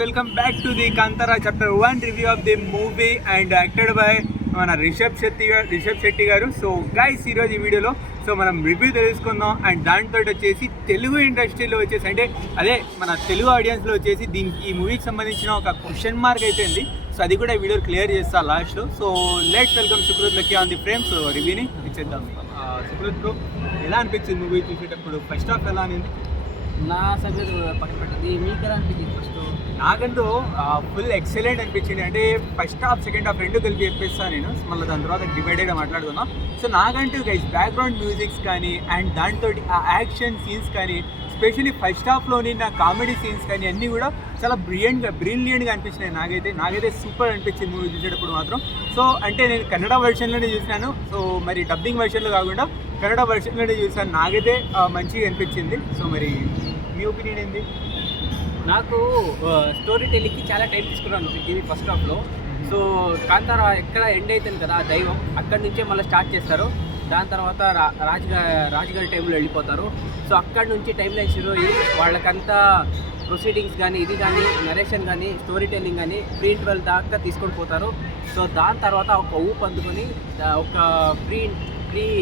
Welcome back to the Kantara chapter 1 review of the movie and acted by మన రిషబ్ శెట్టి గారు. So guys, ఈరోజు ఈ వీడియోలో మనం రివ్యూ తెలుసుకుందాం. అండ్ దాంతో వచ్చేసి తెలుగు ఇండస్ట్రీలో వచ్చేసి అంటే అదే మన తెలుగు ఆడియన్స్లో వచ్చేసి దీనికి ఈ మూవీకి సంబంధించిన ఒక క్వశ్చన్ మార్క్ అయితే ఉంది. సో అది కూడా ఈ వీడియో క్లియర్ చేస్తా లాస్ట్లో. So let's welcome Subrat Lucky on the frame. So రివ్యూని ఇచ్చేద్దాం. సుబ్రత్ బ్రో, ఎలా అనిపించింది మూవీ చూసేటప్పుడు? ఫస్ట్ హాఫ్ ఎలా అనింది? నా సబ్జెక్ట్ పక్కన పెట్టింది. మీకు ఎలా అనిపించింది? ఫస్ట్ నాకంటూ ఫుల్ ఎక్సలెంట్ అనిపించింది. అంటే ఫస్ట్ హాఫ్ సెకండ్ హాఫ్ రెండు కలిపి చెప్పేస్తాను నేను, మళ్ళీ దాని తర్వాత డివైడెడ్గా మాట్లాడుకుందాం. సో నాకంటూ గైస్ బ్యాక్గ్రౌండ్ మ్యూజిక్స్ కానీ అండ్ దాంతో ఆ యాక్షన్ సీన్స్ కానీ, స్పెషల్లీ ఫస్ట్ హాఫ్లోని నా కామెడీ సీన్స్ కానీ అన్నీ కూడా చాలా బ్రిలియంట్గా అనిపించినాయి. నాకైతే సూపర్ అనిపించింది మూవీ చూసేటప్పుడు మాత్రం. సో అంటే నేను కన్నడ వర్షన్లోనే చూసినాను. సో మరి డబ్బింగ్ వర్షన్లో కాకుండా కన్నడ వర్షన్లోనే చూసాను. నాకైతే మంచిగా అనిపించింది. సో మరి మీ ఒపీనియన్ ఏంటి? నాకు స్టోరీ టెల్లింగ్కి చాలా టైం తీసుకున్నాను అనిపించింది ఫస్ట్ హాఫ్లో. సో కాంతారా ఎక్కడ ఎండ్ అవుతుంది కదా దైవం, అక్కడి నుంచే మళ్ళీ స్టార్ట్ చేస్తారు. దాని తర్వాత రాజుగారి టైంలో వెళ్ళిపోతారు. సో అక్కడి నుంచి టైం లైన్ షురూ అయ్యి వాళ్ళకంతా ప్రొసీడింగ్స్ కానీ ఇది కానీ నరేషన్ కానీ స్టోరీ టెల్లింగ్ కానీ ప్రీ ఇంటర్వెల్ దాకా తీసుకొని పోతారు. సో దాని తర్వాత ఒక ఊపు అందుకొని ఒక ప్రీ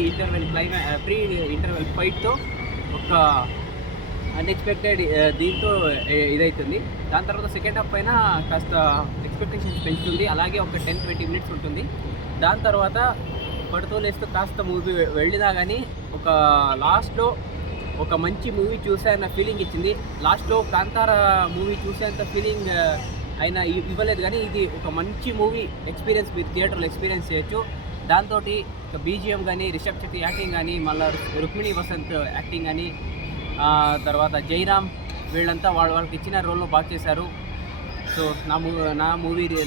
ఇంటర్వెల్ ఫైట్తో ఒక అన్ఎక్స్పెక్టెడ్ దీంతో ఇదవుతుంది. దాని తర్వాత సెకండ్ హాఫ్ పైన కాస్త ఎక్స్పెక్టేషన్స్ పెంచుతుంది. అలాగే ఒక 10-20 మినిట్స్ ఉంటుంది. దాని తర్వాత పడుతూ లేస్తూ కాస్త మూవీ వెళ్ళినా కానీ ఒక లాస్ట్లో ఒక మంచి మూవీ చూసేంత ఫీలింగ్ ఇచ్చింది. లాస్ట్లో కాంతారా మూవీ చూసేంత ఫీలింగ్ అయినా ఇవ్వలేదు, కానీ ఇది ఒక మంచి మూవీ ఎక్స్పీరియన్స్ మీరు థియేటర్లో ఎక్స్పీరియన్స్ చేయొచ్చు. దాంతో ఒక బీజిఎం కానీ, రిషబ్ శెట్టి యాక్టింగ్ కానీ, మళ్ళీ రుక్మిణి వసంత్ యాక్టింగ్ కానీ, తర్వాత జైరామ్, వీళ్ళంతా వాళ్ళకి ఇచ్చిన రోల్లో బాగా చేశారు. సో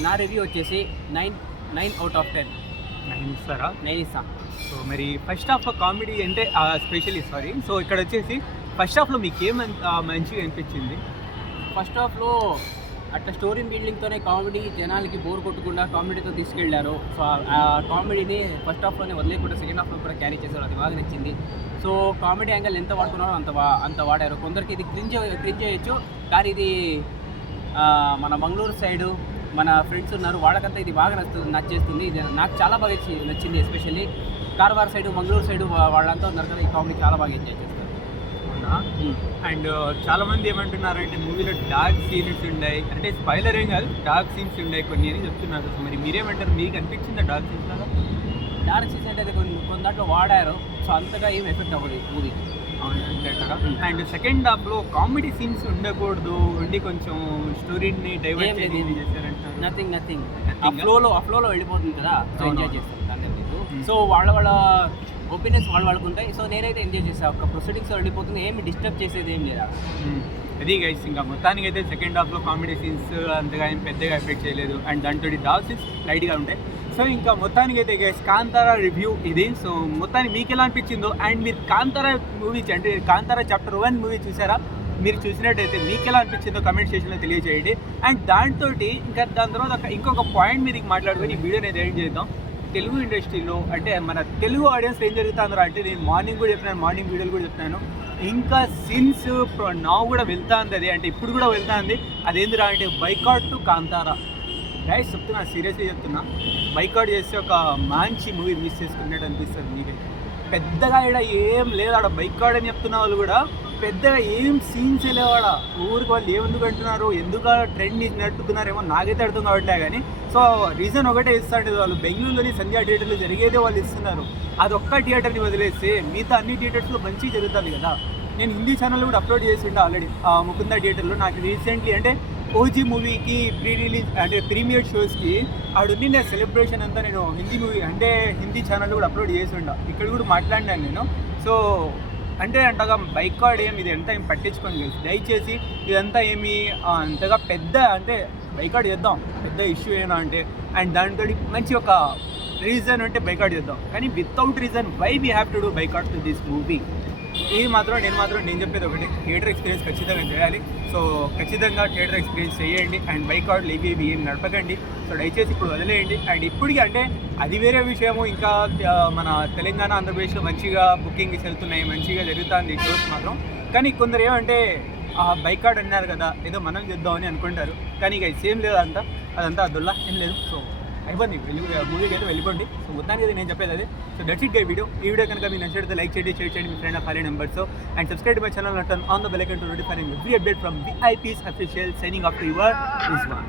నా రివ్యూ వచ్చేసి 9/10. 9 ఇస్తారా? 9 ఇస్తా. సో మరి ఫస్ట్ హాఫ్ కామెడీ అంటే స్పెషల్లీ సో ఇక్కడ వచ్చేసి ఫస్ట్ హాఫ్లో మీకు మంచిగా అనిపించింది? ఫస్ట్ హాఫ్లో అట్లా స్టోరీ బిల్డింగ్తోనే కామెడీ జనాలకి బోర్ కొట్టకుండా కామెడీతో తీసుకెళ్లారు. సో ఆ కామెడీని ఫస్ట్ హాఫ్లోనే వదిలేకుండా సెకండ్ హాఫ్లో కూడా క్యారీ చేశారు. అది బాగా నచ్చింది. సో కామెడీ యాంగిల్ ఎంత వాడుతున్నారో అంత వాడారు. కొందరికి ఇది క్రింజ్ చేయొచ్చు, కానీ ఇది మన మంగళూరు సైడు మన ఫ్రెండ్స్ ఉన్నారు, వాళ్ళకంతా ఇది బాగా నచ్చేస్తుంది. ఇది నాకు చాలా బాగా నచ్చింది. Especially Karwar side, Mangaluru side వాళ్ళంతా ఉన్నారు కదా, ఈ కామెడీ చాలా బాగా ఎంజాయ్ చేస్తారు. అండ్ చాలామంది ఏమంటున్నారంటే మూవీలో డార్క్ సీన్స్ ఉన్నాయి, అంటే స్పాయిలర్ ఏం కాదు, డార్క్ సీన్స్ ఉన్నాయి కొన్ని అని చెప్తున్నారు. సో మరి మీరేమంటారు? మీకు అనిపించిందా డార్క్ సీన్స్ లాగా? డార్క్ సీన్స్ అంటే కొన్ని దాంట్లో వాడారు. సో అంతగా ఏం ఎఫెక్ట్ అవ్వదు మూవీ. అవును, అంతే కదా. అండ్ సెకండ్ హాఫ్లో కామెడీ సీన్స్ ఉండకూడదు, ఉండి కొంచెం స్టోరీని డైవర్ట్ చేశారంటారు. నథింగ్ ఆ ఫ్లోలో వెళ్ళిపోతుంది కదా, సో ఎంజాయ్ చేస్తాను దాన్ని. సో వాళ్ళ ఒపీనియన్స్ వాళ్ళకు ఉంటాయి. సో నేనైతే ఎంజాయ్ చేస్తాను. ఒక ప్రొసీడింగ్స్ వెళ్ళిపోతుంది, ఏమి డిస్టర్బ్ చేసేది ఏం లేదా. అది గైస్, ఇంకా మొత్తానికి అయితే సెకండ్ హాఫ్లో కామెడీ సీన్స్ అంతగా ఏం పెద్దగా ఎఫెక్ట్ చేయలేదు. అండ్ దాంతో డార్క్ సీన్స్ లైట్గా ఉంటాయి. సో ఇంకా మొత్తానికి అయితే గైస్ కాంతారా రివ్యూ ఇది. సో మొత్తానికి మీకు ఎలా అనిపించిందో, అండ్ మీరు కాంతారా మూవీ అంటే కాంతారా చాప్టర్ 1 మూవీ చూసారా? మీరు చూసినట్టయితే మీకు ఎలా అనిపించిందో కమెంట్ సెక్షన్లో తెలియజేయండి. అండ్ దాంతో ఇంకా దాని తర్వాత ఇంకొక పాయింట్ మీదకి మాట్లాడుకొని ఈ వీడియోని అయితే ఎండ్ చేద్దాం. తెలుగు ఇండస్ట్రీలో అంటే మన తెలుగు ఆడియన్స్ ఏం జరుగుతుందో అంటే నేను మార్నింగ్ కూడా చెప్పినాను, మార్నింగ్ వీడియోలు కూడా చెప్తున్నాను, ఇంకా సిన్స్ నా కూడా వెళ్తా ఉంది. అది అంటే ఇప్పుడు కూడా వెళ్తా ఉంది. అదేందిరా అంటే బైకాట్ టు కాంతారా. గైస్ చెప్తున్నా, సీరియస్గా చెప్తున్నా, బైకాట్ చేస్తే ఒక మంచి మూవీ మిస్ చేసుకున్నట్టు అనిపిస్తుంది. మీకు పెద్దగా ఇక్కడ ఏం లేదు, ఆడ బైకాట్ అని చెప్తున్న వాళ్ళు కూడా పెద్దగా ఏం సీన్స్ లేవాడ. ఊరికి వాళ్ళు ఏమెందుకు అంటున్నారు, ఎందుకు ట్రెండ్ నట్టుకున్నారేమో నాకైతే అర్థం కావట్లే. కానీ సో రీజన్ ఒకటే ఇస్తాంటే, వాళ్ళు బెంగళూరులోని సంధ్యా థియేటర్లో జరిగేదే వాళ్ళు ఇస్తున్నారు. అది ఒక్క థియేటర్ని వదిలేస్తే మిగతా అన్ని థియేటర్స్లో మంచిగా జరుగుతుంది కదా. నేను హిందీ ఛానల్ కూడా అప్లోడ్ చేసిండే ఆల్రెడీ ముకుందా థియేటర్లో. నాకు రీసెంట్లీ అంటే ఓజీ మూవీకి ప్రీమియర్ షోస్కి ఆడుండి నేను సెలబ్రేషన్ అంతా నేను హిందీ మూవీ అంటే హిందీ ఛానల్లో కూడా అప్లోడ్ చేసిండా. ఇక్కడ కూడా మాట్లాడినాను నేను. సో అంటే అంతగా బైకాట్ ఇది ఎంత ఏం పట్టించుకొని దయచేసి ఇదంతా ఏమి అంతగా పెద్ద అంటే బైకాట్ చేద్దాం, పెద్ద ఇష్యూ ఏనా అంటే, అండ్ దాంతో మంచి ఒక రీజన్ అంటే బైకాట్ చేద్దాం. కానీ without reason why we have to do boycott to this movie. ఇది నేను చెప్పేది ఒకటి, థియేటర్ ఎక్స్పీరియన్స్ ఖచ్చితంగా చేయాలి. సో ఖచ్చితంగా థియేటర్ ఎక్స్పీరియన్స్ చేయండి. అండ్ బైకాట్లు ఇవి ఏం నడపకండి. సో దయచేసి ఇప్పుడు వదిలేయండి. అండ్ ఇప్పటికీ అంటే అది వేరే విషయము, ఇంకా మన తెలంగాణ ఆంధ్రప్రదేశ్లో మంచిగా బుకింగ్స్ వెళ్తున్నాయి, మంచిగా జరుగుతుంది షోస్ మాత్రం. కానీ కొందరు ఏమంటే బైక్ కార్డ్ అన్నారు కదా ఏదో మనం చేద్దామని అనుకుంటారు, కానీ ఇక సేమ్ లేదు అదంతా అదుల్లా ఏం లేదు. సో అయిపోయింది, మూవీకి అయితే వెళ్ళిపోండి. సో మొత్తానికి అయితే నేను చెప్పేది అదే. So that's it guy video. ఈ వీడియో కనుక మీకు నచ్చితే లైక్ చేయండి, షేర్ చేయండి మీ friend follow numbers and subscribe my channel turn on the bell icon to notify every update from VIP's official. Signing off to your Rizwan.